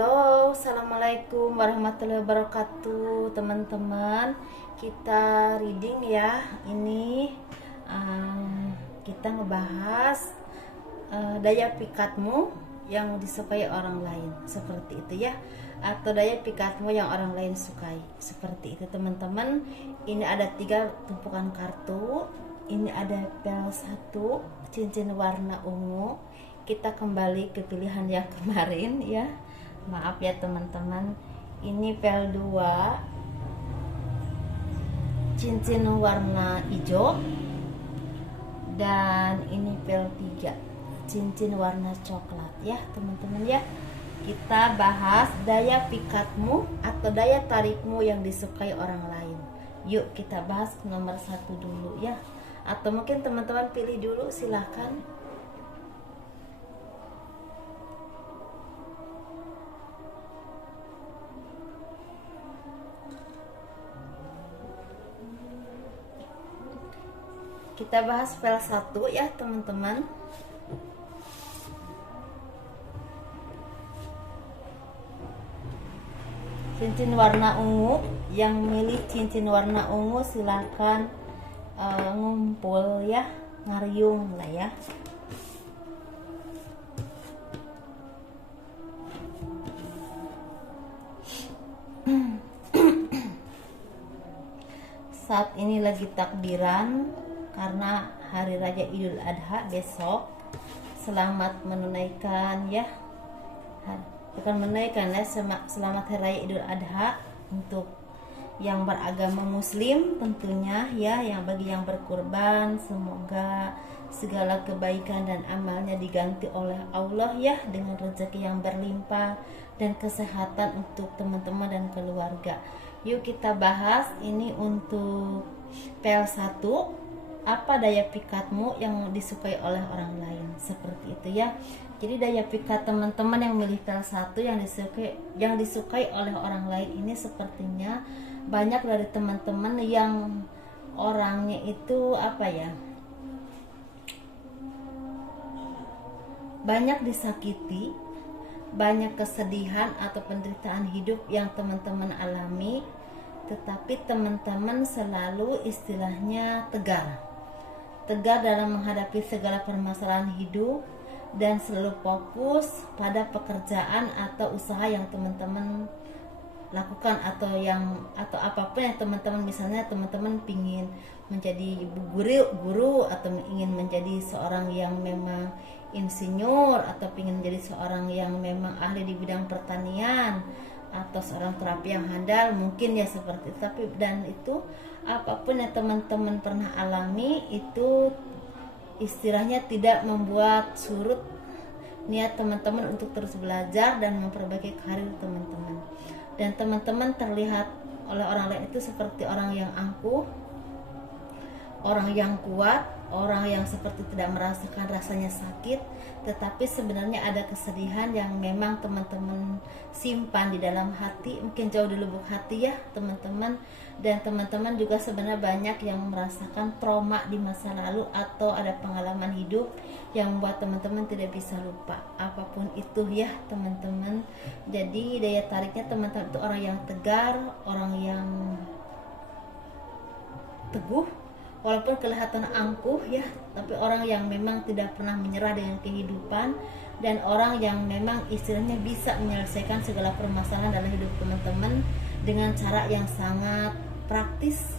Halo, assalamualaikum warahmatullahi wabarakatuh, teman-teman. Kita reading ya. Ini kita ngebahas daya pikatmu yang disukai orang lain, seperti itu ya, atau daya pikatmu yang orang lain sukai, seperti itu teman-teman. Ini ada 3 tumpukan kartu. Ini ada pel 1, cincin warna ungu. Kita kembali ke pilihan yang kemarin ya. Maaf ya teman-teman. Ini pel 2, cincin warna hijau. Dan ini pel 3, cincin warna coklat ya teman-teman ya. Kita bahas daya pikatmu atau daya tarikmu yang disukai orang lain. Yuk kita bahas nomor 1 dulu ya. Atau mungkin teman-teman pilih dulu, silahkan. Kita bahas pel 1 ya teman-teman. Cincin warna ungu, yang milih cincin warna ungu silahkan ngumpul ya, ngariung lah ya. Saat ini lagi takbiran karena hari raya Idul Adha besok. Selamat menunaikan ya, bukan menunaikan ya, selamat hari raya Idul Adha untuk yang beragama muslim tentunya ya. Yang bagi yang berkurban, semoga segala kebaikan dan amalnya diganti oleh Allah ya, dengan rezeki yang berlimpah dan kesehatan untuk teman-teman dan keluarga. Yuk kita bahas ini untuk pel 1. Apa daya pikatmu yang disukai oleh orang lain, seperti itu ya. Jadi daya pikat teman-teman yang milih pel 1 yang disukai oleh orang lain ini sepertinya banyak dari teman-teman yang orangnya itu banyak disakiti, banyak kesedihan atau penderitaan hidup yang teman-teman alami, tetapi teman-teman selalu istilahnya tegar dalam menghadapi segala permasalahan hidup dan selalu fokus pada pekerjaan atau usaha yang teman-teman lakukan, atau apapun yang teman-teman, misalnya teman-teman ingin menjadi guru atau ingin menjadi seorang yang memang insinyur, atau ingin menjadi seorang yang memang ahli di bidang pertanian, atau seorang terapi yang handal mungkin ya, seperti itu. Tapi dan itu apapun yang teman-teman pernah alami itu istilahnya tidak membuat surut niat teman-teman untuk terus belajar dan memperbaiki karir teman-teman. Dan teman-teman terlihat oleh orang lain itu seperti orang yang angkuh, orang yang kuat, orang yang seperti tidak merasakan rasanya sakit, tetapi sebenarnya ada kesedihan yang memang teman-teman simpan di dalam hati, mungkin jauh di lubuk hati ya teman-teman. Dan teman-teman juga sebenarnya banyak yang merasakan trauma di masa lalu atau ada pengalaman hidup yang membuat teman-teman tidak bisa lupa, apapun itu ya teman-teman. Jadi daya tariknya teman-teman itu orang yang tegar, orang yang teguh, walaupun kelihatan angkuh ya, tapi orang yang memang tidak pernah menyerah dengan kehidupan, dan orang yang memang istilahnya bisa menyelesaikan segala permasalahan dalam hidup teman-teman dengan cara yang sangat praktis.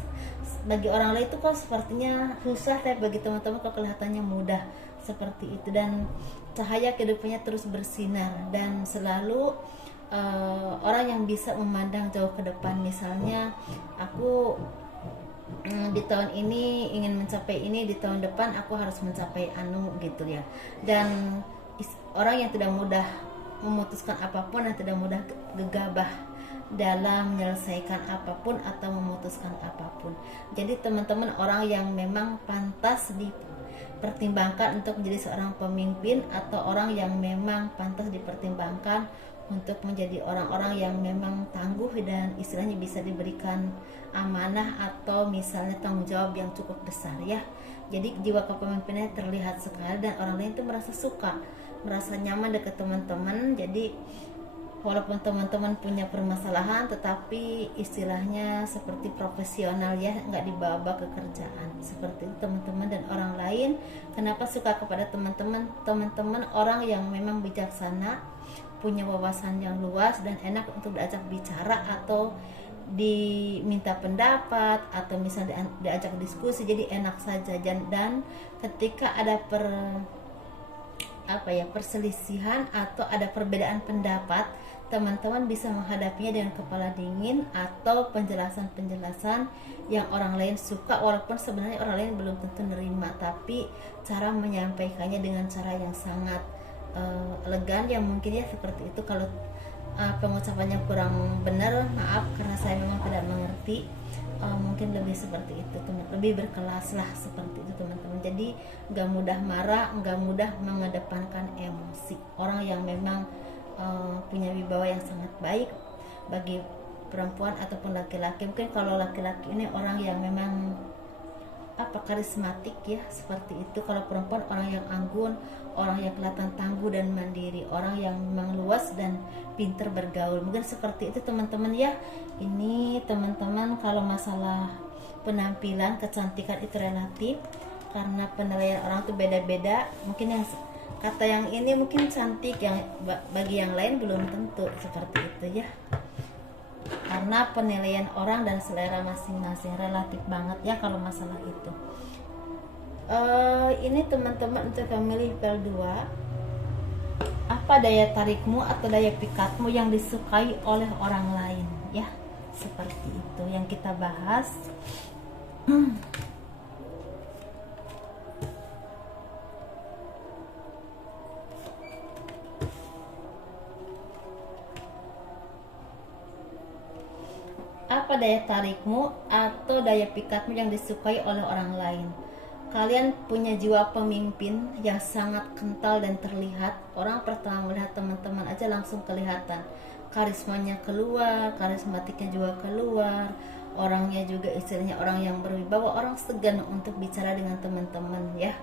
Bagi orang lain itu kok sepertinya susah, tapi bagi teman-teman kok kelihatannya mudah, seperti itu. Dan cahaya kehidupannya terus bersinar dan selalu orang yang bisa memandang jauh ke depan. Misalnya aku di tahun ini ingin mencapai ini, di tahun depan aku harus mencapai anu gitu ya. Dan orang yang tidak mudah memutuskan apapun dan tidak mudah gegabah dalam menyelesaikan apapun atau memutuskan apapun. Jadi teman-teman orang yang memang pantas dipertimbangkan untuk menjadi seorang pemimpin, atau orang yang memang pantas dipertimbangkan untuk menjadi orang-orang yang memang tangguh dan istilahnya bisa diberikan amanah atau misalnya tanggung jawab yang cukup besar ya. Jadi jiwa kepemimpinannya terlihat sekali dan orang lain itu merasa suka, merasa nyaman dekat teman-teman. Jadi walaupun teman-teman punya permasalahan, tetapi istilahnya seperti profesional ya, nggak dibawa ke kerjaan seperti itu teman-teman. Dan orang lain kenapa suka kepada teman-teman orang yang memang bijaksana, punya wawasan yang luas dan enak untuk diajak bicara atau diminta pendapat atau misalnya diajak diskusi, jadi enak saja. Dan ketika ada perselisihan atau ada perbedaan pendapat, teman-teman bisa menghadapinya dengan kepala dingin atau penjelasan-penjelasan yang orang lain suka, walaupun sebenarnya orang lain belum tentu nerima, tapi cara menyampaikannya dengan cara yang sangat elegan ya, mungkin ya seperti itu. Kalau pengucapannya kurang benar, maaf karena saya memang tidak mengerti. Mungkin lebih seperti itu teman, lebih berkelas lah seperti itu teman-teman. Jadi nggak mudah marah, nggak mudah mengedepankan emosi. Orang yang memang punya wibawa yang sangat baik bagi perempuan ataupun laki-laki. Mungkin kalau laki-laki ini orang yang memang karismatik ya, seperti itu. Kalau perempuan orang yang anggun, orang yang kelihatan tangguh dan mandiri, orang yang memang luas dan pintar bergaul. Mungkin seperti itu teman-teman ya. Ini teman-teman, kalau masalah penampilan, kecantikan itu relatif karena penilaian orang itu beda-beda. Mungkin yang kata yang ini mungkin cantik, yang bagi yang lain belum tentu, seperti itu ya. Karena penilaian orang dan selera masing-masing, relatif banget ya kalau masalah itu. Ini teman-teman untuk yang milih pel 2, apa daya tarikmu atau daya pikatmu yang disukai oleh orang lain ya, seperti itu yang kita bahas. Apa daya tarikmu atau daya pikatmu yang disukai oleh orang lain? Kalian punya jiwa pemimpin yang sangat kental dan terlihat. Orang pertama melihat teman-teman aja langsung kelihatan. Karismanya keluar, karismatiknya juga keluar. Orangnya juga istilahnya orang yang berwibawa, orang segan untuk bicara dengan teman-teman ya.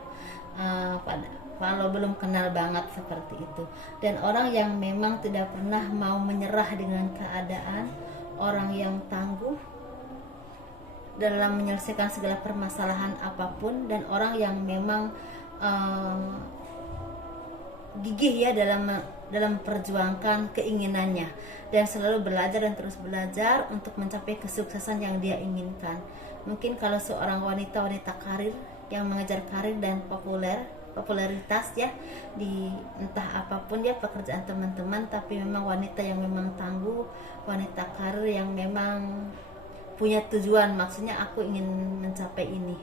Kalau belum kenal banget seperti itu. Dan orang yang memang tidak pernah mau menyerah dengan keadaan, orang yang tangguh dalam menyelesaikan segala permasalahan apapun, dan orang yang memang gigih ya dalam memperjuangkan keinginannya dan selalu belajar dan terus belajar untuk mencapai kesuksesan yang dia inginkan. Mungkin kalau seorang wanita karir yang mengejar karir dan popularitas ya di entah apapun ya pekerjaan teman-teman, tapi memang wanita yang memang tangguh, wanita karir yang memang punya tujuan, maksudnya aku ingin mencapai ini,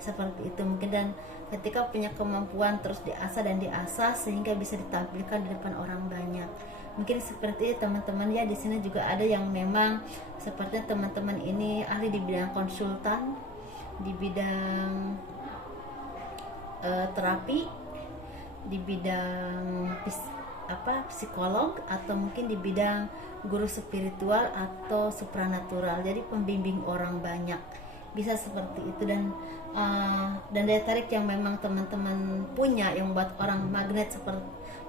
seperti itu mungkin. Dan ketika punya kemampuan terus diasah sehingga bisa ditampilkan di depan orang banyak. Mungkin seperti itu teman-teman ya. Di sini juga ada yang memang seperti teman-teman ini ahli di bidang konsultan, di bidang terapi, di bidang psikolog, atau mungkin di bidang guru spiritual atau supranatural, jadi pembimbing orang banyak, bisa seperti itu. Dan daya tarik yang memang teman-teman punya yang buat orang magnet, seperti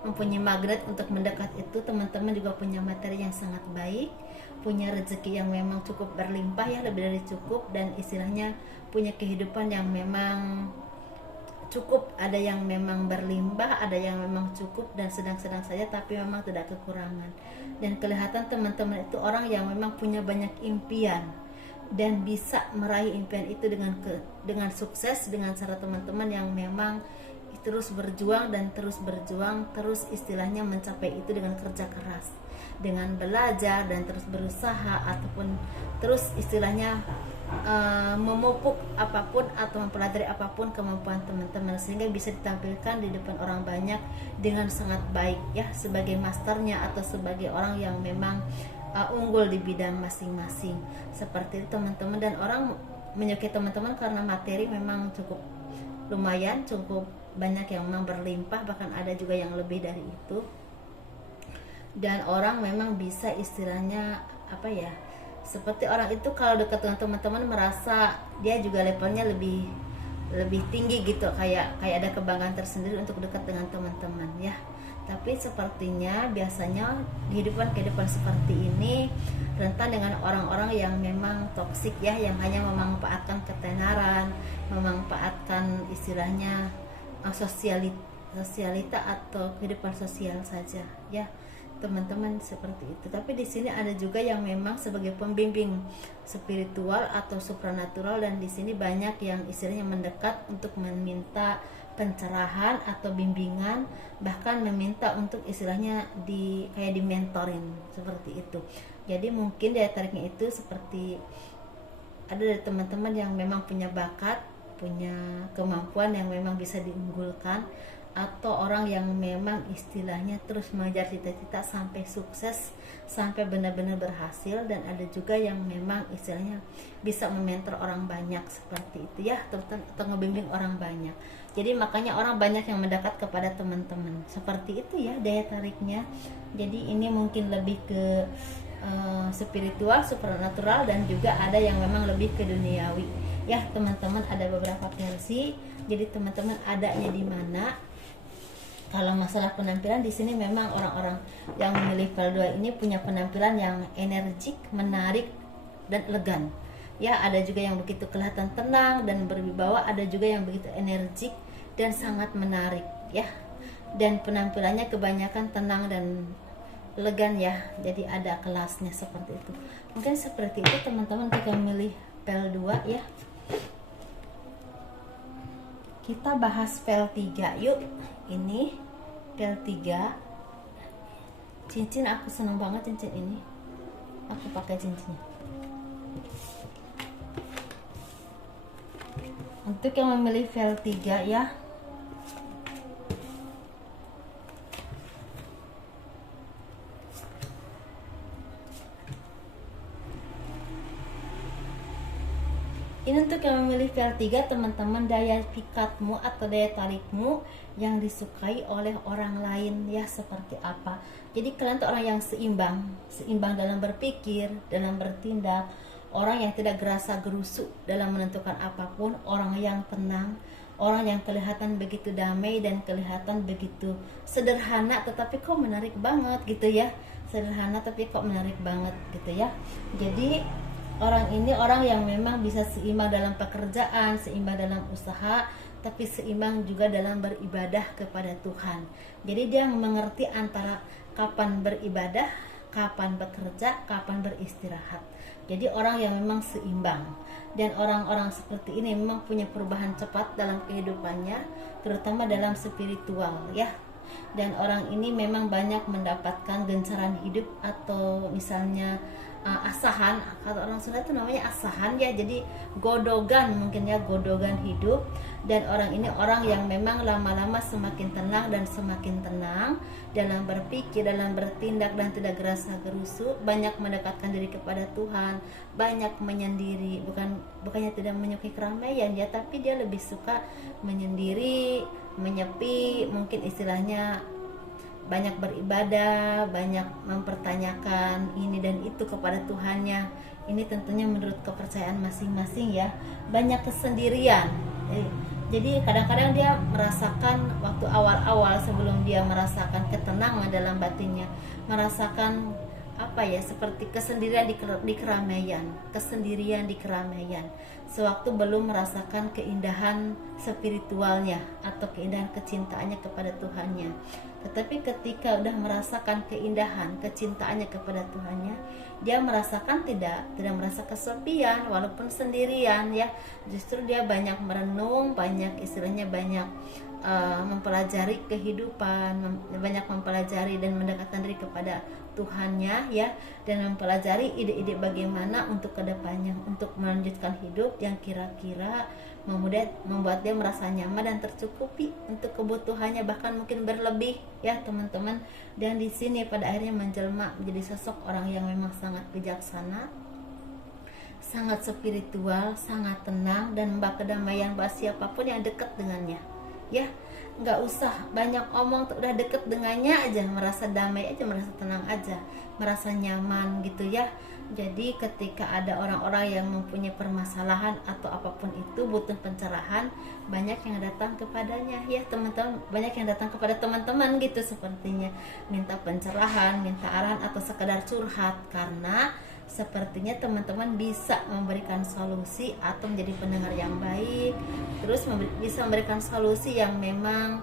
mempunyai magnet untuk mendekat itu, teman-teman juga punya materi yang sangat baik, punya rezeki yang memang cukup berlimpah ya, lebih dari cukup, dan istilahnya punya kehidupan yang memang cukup. Ada yang memang berlimpah, ada yang memang cukup dan sedang-sedang saja, tapi memang tidak kekurangan. Dan kelihatan teman-teman itu orang yang memang punya banyak impian dan bisa meraih impian itu dengan sukses, dengan cara teman-teman yang memang terus berjuang, terus istilahnya mencapai itu dengan kerja keras, dengan belajar dan terus berusaha, ataupun terus istilahnya memupuk apapun atau mempelajari apapun kemampuan teman-teman sehingga bisa ditampilkan di depan orang banyak dengan sangat baik ya, sebagai masternya atau sebagai orang yang memang unggul di bidang masing-masing, seperti itu teman-teman. Dan orang menyukai teman-teman karena materi memang cukup lumayan, cukup banyak yang memang berlimpah, bahkan ada juga yang lebih dari itu. Dan orang memang bisa istilahnya seperti orang itu kalau dekat dengan teman-teman merasa dia juga levelnya lebih tinggi gitu, kayak ada kebanggaan tersendiri untuk dekat dengan teman-teman ya. Tapi sepertinya biasanya kehidupan seperti ini rentan dengan orang-orang yang memang toksik ya, yang hanya memanfaatkan ketenaran, memanfaatkan istilahnya sosialita atau kehidupan sosial saja ya teman-teman, seperti itu. Tapi di sini ada juga yang memang sebagai pembimbing spiritual atau supranatural, dan di sini banyak yang istilahnya mendekat untuk meminta pencerahan atau bimbingan, bahkan meminta untuk istilahnya kayak dimentorin seperti itu. Jadi mungkin daya tariknya itu seperti ada dari teman-teman yang memang punya bakat, punya kemampuan yang memang bisa diunggulkan, atau orang yang memang istilahnya terus mengejar cita-cita sampai sukses, sampai benar-benar berhasil. Dan ada juga yang memang istilahnya bisa mementor orang banyak seperti itu ya, atau ngebimbing orang banyak. Jadi makanya orang banyak yang mendekat kepada teman-teman seperti itu ya daya tariknya. Jadi ini mungkin lebih ke spiritual, supernatural, dan juga ada yang memang lebih ke duniawi ya teman-teman. Ada beberapa versi, jadi teman-teman adanya di mana. Kalau masalah penampilan di sini memang orang-orang yang memilih level 2 ini punya penampilan yang energik, menarik, dan elegan ya. Ada juga yang begitu kelihatan tenang dan berwibawa, ada juga yang begitu energik dan sangat menarik ya, dan penampilannya kebanyakan tenang dan elegan ya. Jadi ada kelasnya seperti itu. Mungkin seperti itu teman-teman jika memilih pel 2 ya. Kita bahas pel 3 yuk. Ini pel 3 cincin, aku seneng banget cincin ini, aku pakai cincinnya. Untuk yang memilih pel 3 ya, ini untuk yang memilih pel 3 teman-teman, daya pikatmu atau daya tarikmu yang disukai oleh orang lain ya seperti apa. Jadi kalian tuh orang yang seimbang dalam berpikir, dalam bertindak, orang yang tidak gerasa gerusu dalam menentukan apapun, orang yang tenang, orang yang kelihatan begitu damai dan kelihatan begitu sederhana tetapi kok menarik banget gitu ya. Sederhana tapi kok menarik banget gitu ya. Jadi orang ini orang yang memang bisa seimbang dalam pekerjaan, seimbang dalam usaha, tapi seimbang juga dalam beribadah kepada Tuhan. Jadi dia mengerti antara kapan beribadah, kapan bekerja, kapan beristirahat. Jadi orang yang memang seimbang. Dan orang-orang seperti ini memang punya perubahan cepat dalam kehidupannya, terutama dalam spiritual ya. Dan orang ini memang banyak mendapatkan gencaran hidup, atau misalnya asahan, kalau orang Sunda itu namanya asahan ya, jadi godogan mungkin ya, godogan hidup. Dan orang ini orang yang memang lama-lama semakin tenang dan semakin tenang dalam berpikir, dalam bertindak, dan tidak gerasa gerusu, banyak mendekatkan diri kepada Tuhan, banyak menyendiri, bukannya tidak menyukai keramaian ya, tapi dia lebih suka menyendiri, menyepi, mungkin istilahnya banyak beribadah, banyak mempertanyakan ini dan itu kepada Tuhannya. Ini tentunya menurut kepercayaan masing-masing ya. Banyak kesendirian. Jadi kadang-kadang dia merasakan waktu awal-awal sebelum dia merasakan ketenangan dalam batinnya, merasakan apa ya, seperti kesendirian di keramaian, kesendirian di keramaian. Sewaktu belum merasakan keindahan spiritualnya atau keindahan kecintaannya kepada Tuhannya. Tetapi ketika udah merasakan keindahan kecintaannya kepada Tuhannya, dia merasakan tidak merasa kesepian walaupun sendirian ya. Justru dia banyak merenung, banyak istilahnya banyak mempelajari kehidupan, banyak mempelajari dan mendekatkan diri kepada Tuhannya ya, dan mempelajari ide-ide bagaimana untuk kedepannya, untuk melanjutkan hidup yang kira-kira membuat dia merasa nyaman dan tercukupi untuk kebutuhannya, bahkan mungkin berlebih ya teman-teman. Dan di sini pada akhirnya menjelma menjadi sosok orang yang memang sangat bijaksana, sangat spiritual, sangat tenang, dan membawa kedamaian buat siapapun yang dekat dengannya ya. nggak usah banyak omong, udah deket dengannya aja merasa damai aja, merasa tenang aja, merasa nyaman gitu ya. Jadi ketika ada orang-orang yang mempunyai permasalahan atau apapun itu butuh pencerahan, banyak yang datang kepadanya ya teman-teman, banyak yang datang kepada teman-teman gitu sepertinya, minta pencerahan, minta arahan atau sekedar curhat, karena sepertinya teman-teman bisa memberikan solusi atau menjadi pendengar yang baik, terus bisa memberikan solusi yang memang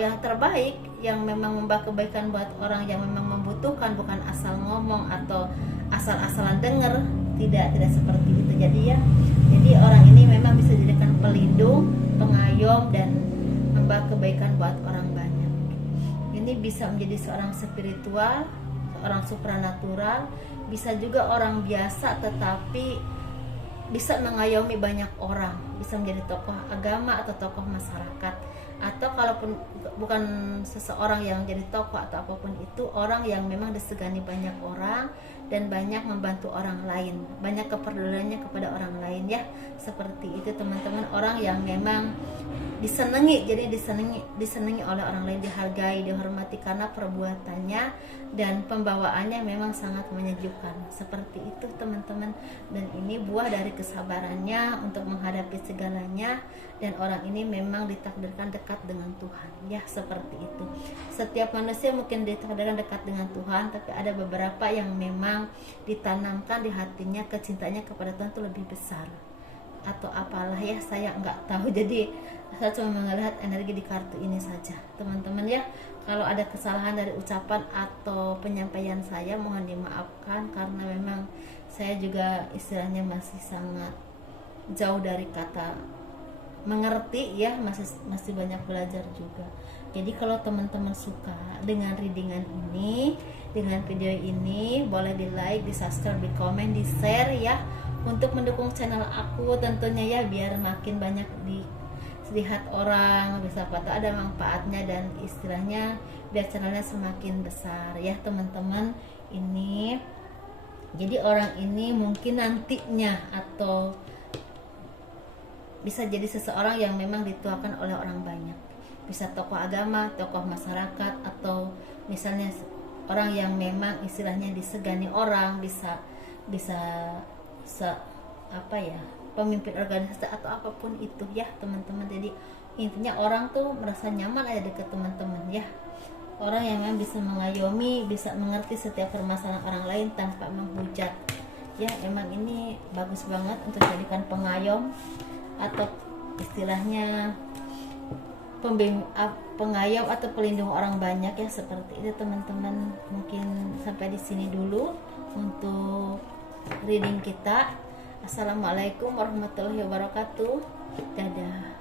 yang terbaik, yang memang membawa kebaikan buat orang yang memang membutuhkan, bukan asal ngomong atau asal-asalan denger, tidak seperti itu. Jadi orang ini memang bisa dijadikan pelindung, pengayom, dan membawa kebaikan buat orang banyak. Ini bisa menjadi seorang spiritual, seorang supranatural, bisa juga orang biasa tetapi bisa mengayomi banyak orang, bisa menjadi tokoh agama atau tokoh masyarakat, atau kalaupun bukan seseorang yang jadi tokoh atau apapun itu, orang yang memang disegani banyak orang dan banyak membantu orang lain, banyak kepeduliannya kepada orang lain ya, seperti itu teman-teman. Orang yang memang disenangi, jadi disenangi oleh orang lain, dihargai, dihormati karena perbuatannya dan pembawaannya memang sangat menyejukkan, seperti itu teman-teman. Dan ini buah dari kesabarannya untuk menghadapi segalanya, dan orang ini memang ditakdirkan dekat dengan Tuhan ya, seperti itu. Setiap manusia mungkin ditakdirkan dekat dengan Tuhan, tapi ada beberapa yang memang ditanamkan di hatinya kecintanya kepada Tuhan itu lebih besar atau apalah ya, saya nggak tahu. Jadi saya cuma melihat energi di kartu ini saja teman-teman ya. Kalau ada kesalahan dari ucapan atau penyampaian saya, mohon dimaafkan, karena memang saya juga istilahnya masih sangat jauh dari kata mengerti ya, masih banyak belajar juga. Jadi kalau teman-teman suka dengan readingan ini, dengan video ini, boleh di like, di subscribe, di komen, di share ya, untuk mendukung channel aku tentunya ya, biar makin banyak dilihat orang, bisa foto ada manfaatnya, dan istilahnya biar channelnya semakin besar ya teman-teman. Ini jadi orang ini mungkin nantinya atau bisa jadi seseorang yang memang dituakan oleh orang banyak, bisa tokoh agama, tokoh masyarakat, atau misalnya orang yang memang istilahnya disegani orang, bisa pemimpin organisasi atau apapun itu ya teman-teman. Jadi intinya orang tuh merasa nyaman aja dekat teman-teman ya, orang yang memang bisa mengayomi, bisa mengerti setiap permasalahan orang lain tanpa menghujat ya. Emang ini bagus banget untuk jadikan pengayom atau istilahnya pengayom atau pelindung orang banyak ya, seperti itu teman-teman. Mungkin sampai di sini dulu untuk reading kita. Assalamualaikum warahmatullahi wabarakatuh. Dadah.